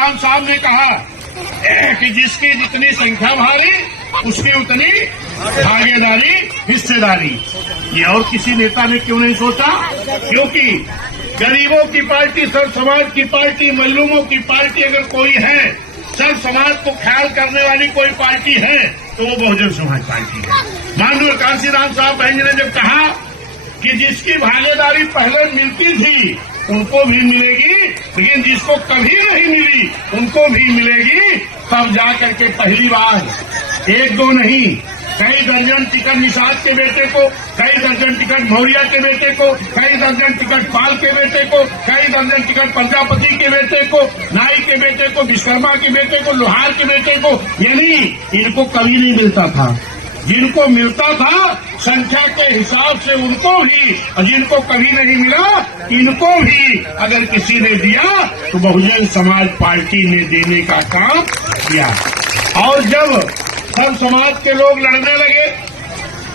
खान साहब ने कहा कि जिसकी जितनी संख्या भारी उसकी उतनी भागीदारी, हिस्सेदारी। ये और किसी नेता ने क्यों नहीं सोचा? क्योंकि गरीबों की पार्टी, सर्व समाज की पार्टी, मजलूमों की पार्टी अगर कोई है, सर्व समाज को ख्याल करने वाली कोई पार्टी है तो वो बहुजन समाज पार्टी है। माननीय कांशीराम साहब बहन जी ने जब कहा कि जिसकी भागीदारी पहले मिलती थी उनको भी मिलेगी, लेकिन जिसको कभी नहीं मिली उनको भी मिलेगी, तब जाकर के पहली बार एक दो नहीं, कई दर्जन टिकट निषाद के बेटे को, कई दर्जन टिकट मौर्य के बेटे को, कई दर्जन टिकट पाल के बेटे को, कई दर्जन टिकट प्रजापति के बेटे को, नाई के बेटे को, विश्वकर्मा के बेटे को, लोहार के बेटे को, यानी इनको कभी नहीं मिलता था। जिनको मिलता था संख्या के हिसाब से उनको भी, और जिनको कभी नहीं मिला इनको भी अगर किसी ने दिया तो बहुजन समाज पार्टी ने देने का काम किया। और जब सब समाज के लोग लड़ने लगे,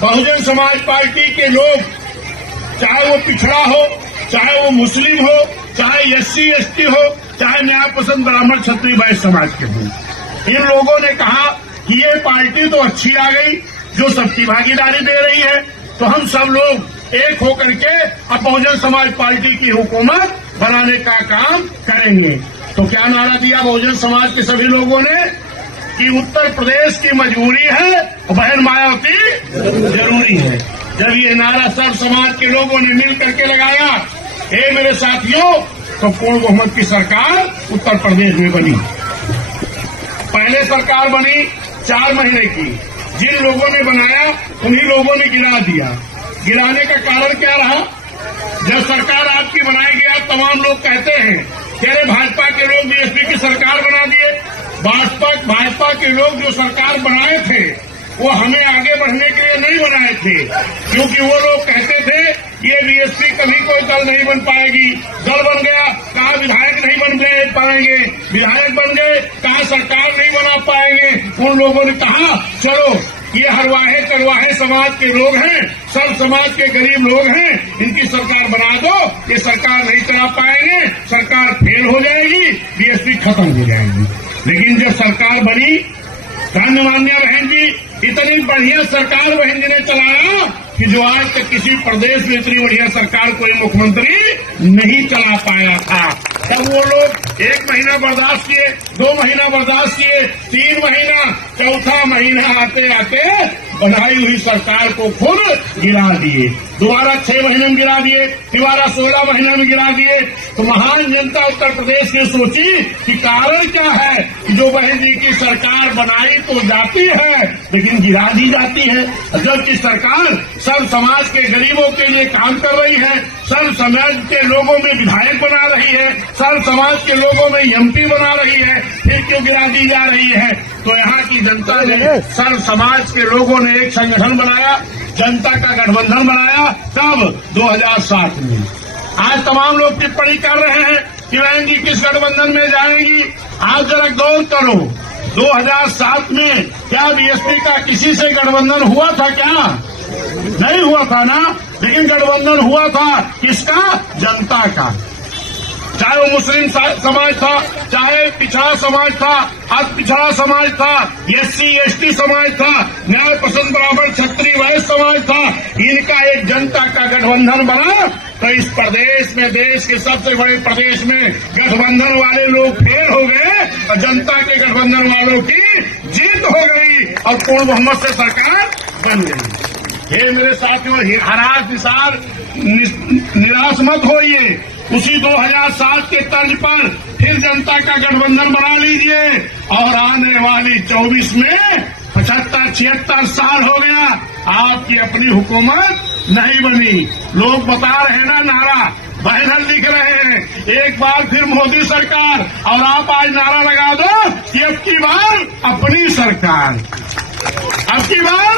बहुजन समाज पार्टी के लोग, चाहे वो पिछड़ा हो, चाहे वो मुस्लिम हो, चाहे SC ST हो, चाहे न्याय पसंद ब्राह्मण क्षत्रिय वैश्य समाज के हो, इन लोगों ने कहा कि ये पार्टी तो अच्छी आ गई जो सबकी भागीदारी दे रही है, तो हम सब लोग एक होकर के अब बहुजन समाज पार्टी की हुकूमत बनाने का काम करेंगे। तो क्या नारा दिया बहुजन समाज के सभी लोगों ने कि उत्तर प्रदेश की मजबूरी है और बहन मायावती जरूरी है। जब ये नारा सब समाज के लोगों ने मिल करके लगाया, मेरे साथियों, तो पूर्ण बहुमत की सरकार उत्तर प्रदेश में बनी। पहले सरकार बनी 4 महीने की, जिन लोगों ने बनाया उन्हीं लोगों ने गिरा दिया। गिराने का कारण क्या रहा? जब सरकार आपकी बनाई गया, तमाम लोग कहते हैं कि अरे भाजपा के लोग BSP की सरकार बना दिए। भाजपा के लोग जो सरकार बनाए थे वो हमें आगे बढ़ने के लिए नहीं बनाए थे, क्योंकि वो लोग कहते थे ये BSP कभी कोई दल नहीं बन पाएगी। दल बन गया, कहा विधायक नहीं बन पाएंगे, विधायक बन गए, कहा सरकार नहीं बना पाएंगे। उन लोगों ने कहा चलो ये हरवाहे चरवाहे समाज के लोग हैं, सब समाज के गरीब लोग हैं, इनकी सरकार बना दो, ये सरकार नहीं चला पाएंगे, सरकार फेल हो जाएगी, BSP खत्म हो जाएगी। लेकिन जब सरकार बनी, माननीय बहन जी, इतनी बढ़िया सरकार बहन जी ने चलाया कि जो आज तक किसी प्रदेश में इतनी बढ़िया सरकार कोई मुख्यमंत्री नहीं चला पाया था। तब वो लोग 1 महीना बर्दाश्त किए, 2 महीना बर्दाश्त किए, 3 महीना, चौथा महीना आते आते बनाई हुई सरकार को खुद गिरा दिए। दोबारा 6 महीने में गिरा दिए, दोबारा 16 महीने में गिरा दिए। तो महान जनता उत्तर प्रदेश ने सोची कि कारण क्या है कि जो बहन जी की सरकार बनाई तो जाती है लेकिन गिरा दी जाती है। जबकि सरकार सर्व समाज के गरीबों के लिए काम कर रही है, सर्व समाज के लोगों में विधायक बना रही है, सर्व समाज के लोगों में MP बना रही है, फिर क्यों गिरा दी जा रही है? तो यहाँ की जनता ने, सर्व समाज के लोगों ने एक संगठन बनाया, जनता का गठबंधन बनाया। तब 2007 में आज तमाम लोग टिप्पणी कर रहे हैं कि बहन जी किस गठबंधन में जाएंगी। आज जरा गौर करो, 2007 में क्या BSP का किसी से गठबंधन हुआ था? क्या नहीं हुआ था ना? लेकिन गठबंधन हुआ था किसका? जनता का। चाहे वो मुस्लिम समाज था, चाहे पिछड़ा समाज था, अति पिछड़ा समाज था, SC ST समाज था, न्याय पसंद ब्राह्मण क्षत्रिय वैश्य समाज था, इनका एक जनता का गठबंधन बना। तो इस प्रदेश में, देश के सबसे बड़े प्रदेश में गठबंधन वाले लोग फेल हो गए और जनता के गठबंधन वालों की जीत हो गई और पूर्ण बहुमत से सरकार बन गई। हे मेरे साथियों, निराश मत होइए। उसी 2007 के तर्ज पर फिर जनता का गठबंधन बना लीजिए और आने वाली 24 में 75-76 साल हो गया, आपकी अपनी हुकूमत नहीं बनी। लोग बता रहे ना, नारा बैनर लिख रहे हैं, एक बार फिर मोदी सरकार, और आप आज नारा लगा दो कि अब की बार अपनी सरकार, अब की बार